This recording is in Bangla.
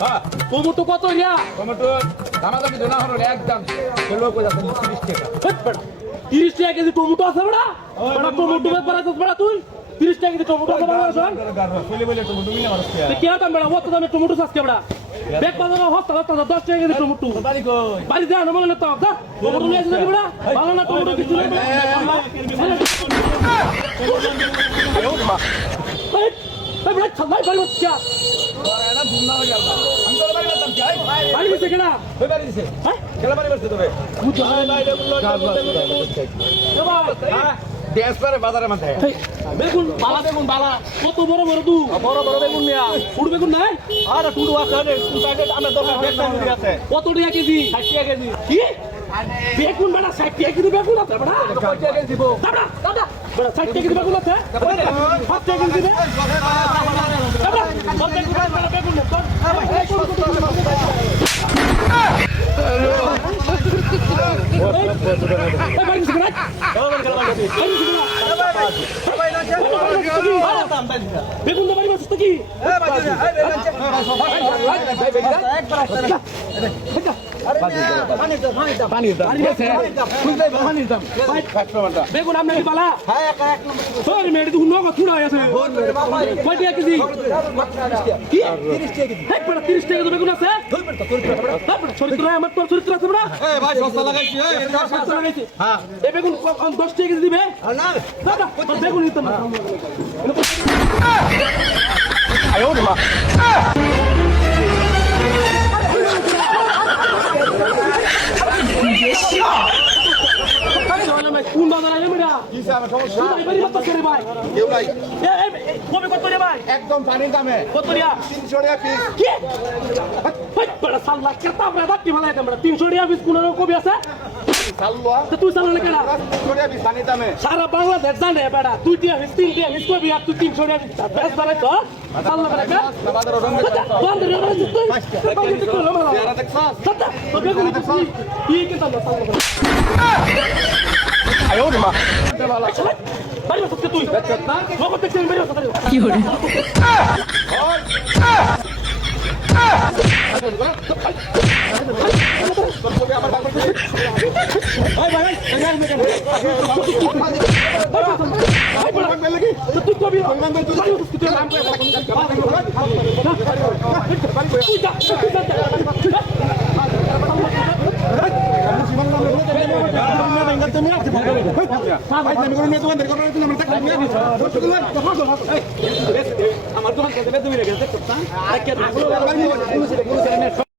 টমেটো কত রিয়া? টমেটো দামাদামি না হলো একদম লোক যাচ্ছে 30 টাকা। 30 টাকা কেজি টমেটো আছে বড়া? বড়া টমেটো বেপার আছে বড়া তুই? 30 টাকা কেজি টমেটো আছে বড়া শোন। চলে বলে টমেটো মিলে মারছে। তে কি দাম বড়া? কত দামে টমেটো আছে বড়া? বেক বাজারে হস্তা 10 টাকা কেজি টমেটো। বাড়ি কই? বাড়ি যা না বলে তো দা। টমেটো নিয়ে আসি বড়া। ভালো না টমেটো কিছু না। এই বড়া ছাই বাড়ি হচ্ছে। এটা ধুমনা হয়ে গেল। আমি তো বাড়ি যেতাম যাই। বাড়ি হচ্ছে কেনা? ওই বাড়ি দিছে। হ্যাঁ? খেলা বাড়ি করতে তবে। বুঝা ভাই এগুলো হ্যাঁ দেশ পারে বাজারে মধ্যে। বেগুন বালা বেগুন বালা কত বড় বড় তু বড় বড় বেগুন নিয়া। ফুড বেগুন নাই আরে টুডু আছে রে টু প্যাকেট আমরা দোকান বেচতে আছে। কত টাকা কেজি 60 টাকা কেজি। কি বেগুন বড় 60 টাকা কেজি বেগুন আছে বড় 60 টাকা কেজি দিব। দাদা দাদা বড় 60 টাকা কেজি বেগুন আছে 7 টাকা কেজি দে দাদা কত বেগুন বেগুন বাড়ি মাছ কি বেগুন আপনি কি পালা মেয়েটি নগদ ছুড়া আছে কয় টাকা কেজি কি 30 টাকা তো বেগুন আছে চরিত্র আমার তোর চরিত্র আছে না ভাই সস্তা লাগাইছি সস্তা লাগাইছি হ্যাঁ এই বেগুন 10 টাকা কেজি দিবে না দাদা বেগুন নিতাম না আয় ওরে মা কোন বাজার আইলে মেডা কি স্যার সমস্যা বাড়ি বাড়ি করে ভাই কেউ নাই কবে কত রে ভাই একদম পানির দামে কত রিয়া 300 টাকা পিস কি ভাই বড় সাল্লা কেতা আমরা বাকি ভালো এটা আমরা 300 টাকা পিস কোন কবি আছে সালুয়া তো তুই সাল্লা কেডা 300 টাকা পিস পানির দামে সারা বাংলাদেশ জানে বেটা তুই টিয়া পিস 3 টিয়া পিস কবি আর তুই 300 টাকা পিস বেশ বাড়াই তো সাল্লা বেটা বাজার রং বন্ধ রে বাড়াই তুই যারা দেখছস সাতা তো বেগুন কি কি তাম সাল্লা আয় ওরে মা বাড়ি বসতে তুই না নগদ দেখছিস বাড়ি বসতে কি হরে তুই কবি বাড়ি বসতে তুই নাম করে তুই যা আমার দোকান থেকে তুমি রেখে দেখছো